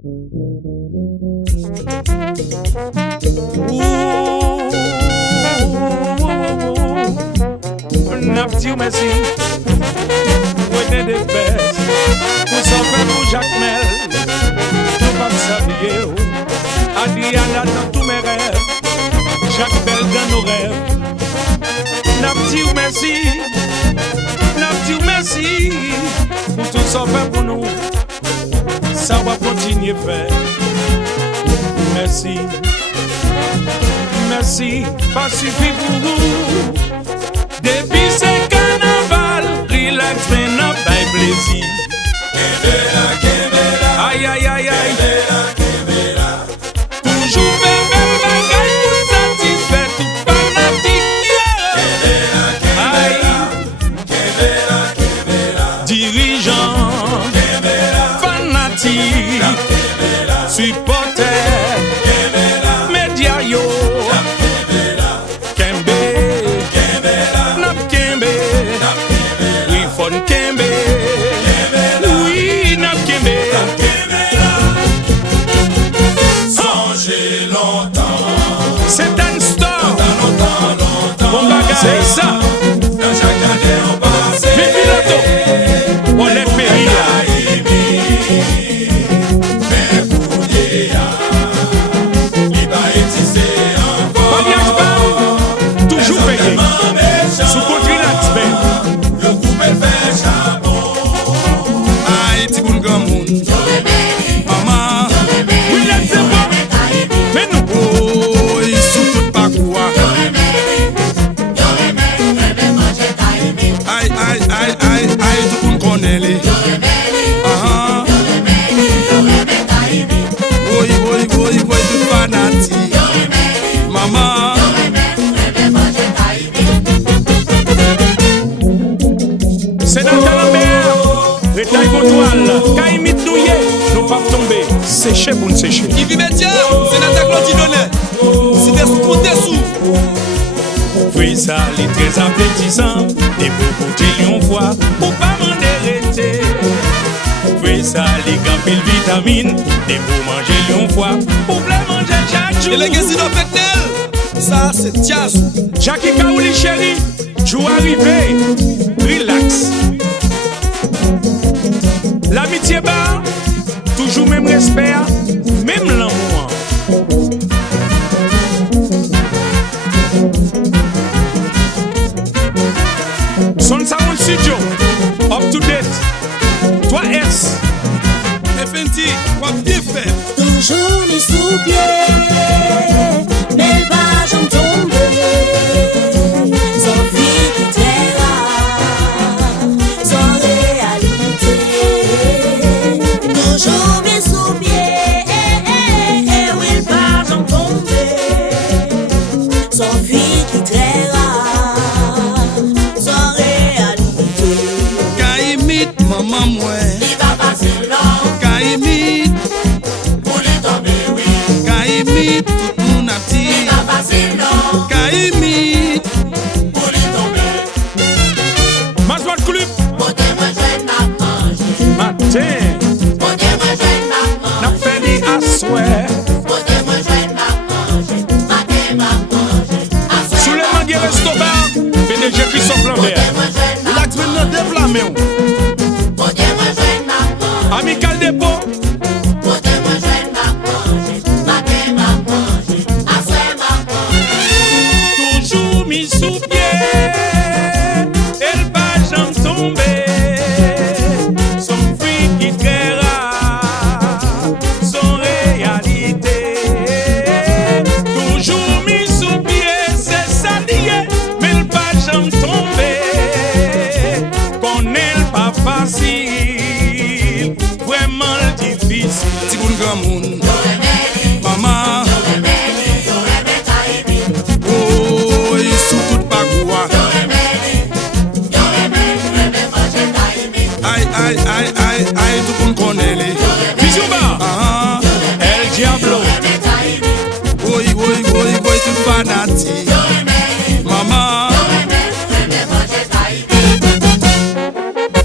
Napti ou merci, prenez des fesses, pour s'en faire pour Jacques Mel, nous pas saviez, Adriana dans tous mes rêves, Jacques Bel dans nos rêves. Napti ou merci, pour tout s'en faire pour nous, ça va continuer faire. Merci, pas suffi pour vous. Depuis c'est carnaval, relax, mais n'a pas plaisir. Aïe, aïe, aïe, aïe. Toujours faire belle bagaille pour satisfaire tout fanatique. Aïe, dirigeant, fanatique, supporter, média yo. C'est ça. Dans chaque année on passe. Mais piloto, on les périt. Mais pour Dieu, il va exister encore. Toujours payé. Sous contre l'aspect. Le couple fait charbon. Aïe, petit bon grand monde. Maman, oui, c'est bon. Mais nous, oh, ils sont tous pas quoi. Aïe, tout le monde connaît les. Oui, tout fanatique. Maman. C'est dans ta mer, les tailles botoiles, caïmit douillé, nous pas tomber, sécher pour nous sécher. Il vit métier, c'est dans ta clôture. Si t'es sous, t'es sous. Oui, ça, il est très appétissant. Des beaux cotillons voix pour pas m'en arrêter. Oui, ça, les gants pile vitamine. Des beaux manger lion voix pour pas manger chaque jour. Et les gars, fait tel. Ça, c'est jazz. Jackie Kaouli chéri, joue arrivé. Relax. L'amitié bas, toujours même respect, même l'amour. Son Sound Studio, up to date. 3S. FNT, quoi bien fait. Toujours mis sous pied, mais pas j'en tombe. Sans vie qui très rare, sans réalité. Toujours mis sous pied, oui, pas j'en tombe. Sans vie qui très rare, sans réalité. Caïmit, maman, moi. Il va passer là. Caïmit. Pour les tomber, oui. Caïmit, tout le monde a dit. Il va passer là. Caïmit. Pour les tomber. Maswat Club. Potez moi jeune n'a mangé. Matin. Potez moi jeune n'a mangé. N'a fait ni à souhait. Potez moi jeune n'a mangé. Matin m'a mangé. Sous le manguier restaurant, PDG Christophe Lambert. Potez moi jeune n'a Relax maintenant, déblâmé. Potez moi jeune n'a mangé. Amical Dépôt. Potez moi jeune n'a mangé. Matin m'a mangé. Assoir m'a mangé. Toujours mis sous pied. Elle va jamais tomber. Son fruit qui très rare. Son réalité. Toujours mis sous pied. C'est ça lié. Mais elle va jamais tomber. Qu'on n'est pas facile. Vraiment difficile. Petit bon grand monde. Maman. Oh, ils sont tous pas quoi. Aïe, tout le monde connaît les. Vision bas. El Diablo. Oui, tout fanatique. Maman.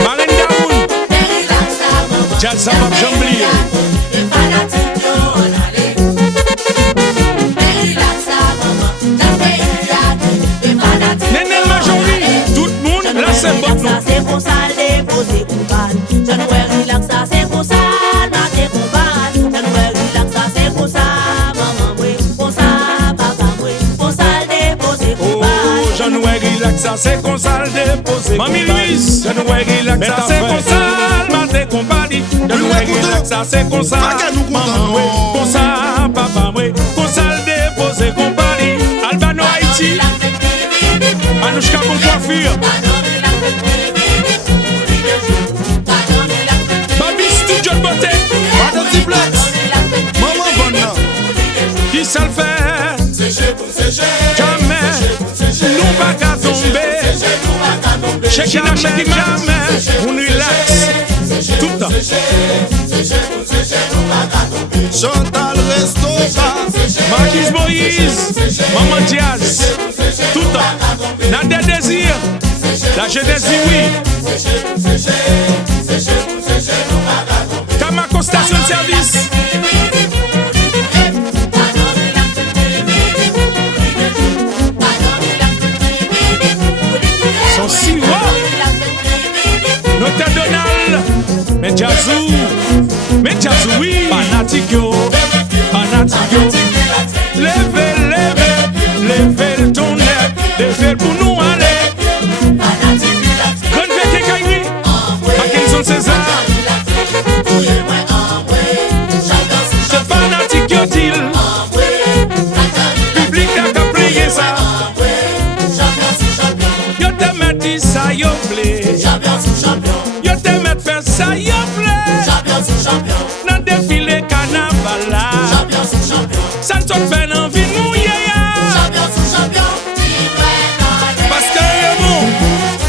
Marine Daoun. Jazz Zabab Jamblier. ça, c'est pour ça le déposer coupable. Je ne veux relax, ça, c'est pour ça le mater coupable. Je ne veux relax, ça, c'est pour ça, maman, oui, pour ça, papa, oui, pour ça le déposer coupable. Oh, je ne veux relax, ça, c'est pour ça le déposer coupable. Mamie Louise, je ne veux relax, ça, c'est pour ça le mater coupable. Je ne veux relax, ça, c'est pour ça, maman, oui, pour ça, papa, oui, pour ça le déposer coupable. Albano Haïti, Anouchka pour coiffure. Babi Studio de beauté. Madame Diplex, maman bonne. Qui ça le fait? Jamais. Nous pas qu'à tomber. Shekina, jamais. On relax. Tout le temps. Chantal Resto, Marquise Moïse. Maman Diaz. Tout le temps. Nadia Désir. La jeunesse dit oui. Kamako Station de Service. Son sirop. Notre Donald. Mais Jazou, oui. Fanatico, fanatico. Levez, levez, levez le tonnerre. Levez pour nous aller. Grande vérité Kairi. Parkinson César. C'est fanatique yo dit. Public n'a qu'à plier ça. Yo te met dit ça yo play. Yo te met faire ça yo play. Dans défilé carnaval là. Ça ne te fait envie nous ya. parce que bon,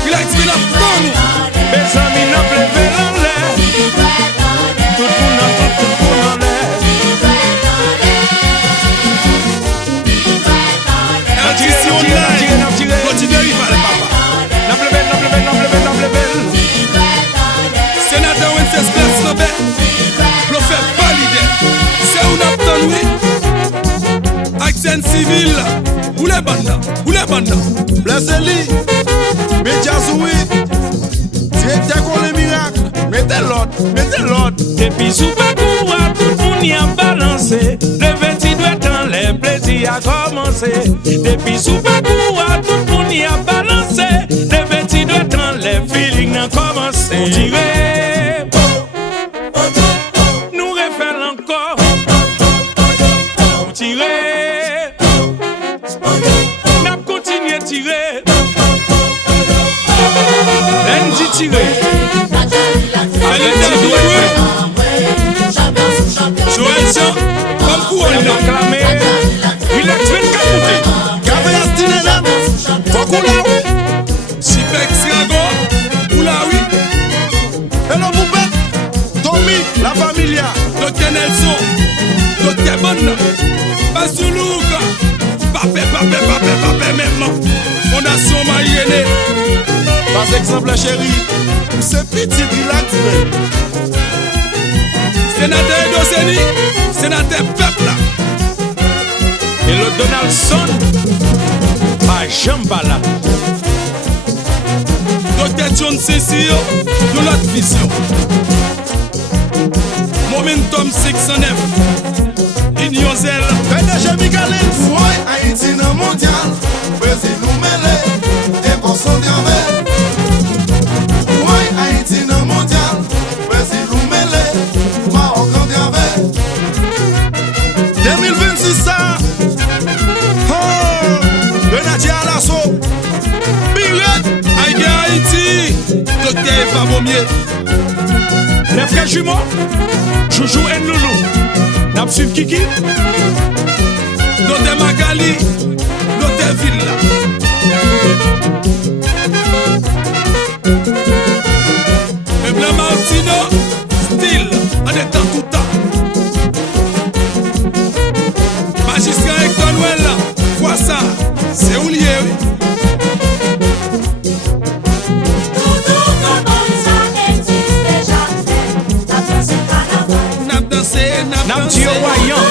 il a dit la bonne. Mes amis n'a plevé en l'air. Tout le monde en l'air. RTC online, continue il va le papa. N'a plevé. Sénateur Wenceslas Lambert, le fait valider. C'est un apton oui. Action civile, ou les bandes. Blessez-lui, Médiazoui, directeur qu'on les miracles. Mettez l'autre. Depuis sous parcours, tout le monde y a balancé. Le 28 doit être les plaisirs à commencer. Depuis sous parcours, tout le monde y a balancé. Le 28 doit être les feelings à commencer. On dirait, nous refaire encore. On dirait, n'a continué tirer. Lundi tirer. Joël, comme quoi on a Clamé, relax 24 Gabriel Stinena, Fokulawi, Sipek Sirago, Oulawi, Hello Poupette, Tommy, La Familia, Dr. Nelson, Dr. Bonne, Basoulouka, Papé, même, Fondation Mayenne. Par exemple, chérie, c'est petit relax, sénateur Edoseni, sénateur Peuple. et le Donaldson, pas Jambala. Dr. John Cecil, de notre vision. Momentum 609, Union Zelle. PDG Miguelin, Foy, Haïti dans mondial. Brésil nous mêlé, et qu'on s'en diable. Foy, Haïti dans mondial. Brésil nous mêlé, Maroc en diable. 2026 ça. Oh, Grenadier à l'assaut. Pirate, Haïti, Dr. Eva Bomier. Les frères jumeaux, Joujou et Loulou. N'a suivi Kiki. Dr. Magali, Dr. Villa. Et Blanc Martino, style, en étant tout temps. Magistrat Hector Noël, vois ça, c'est où lié, oui. N'a dansé, N'a dit au voyant.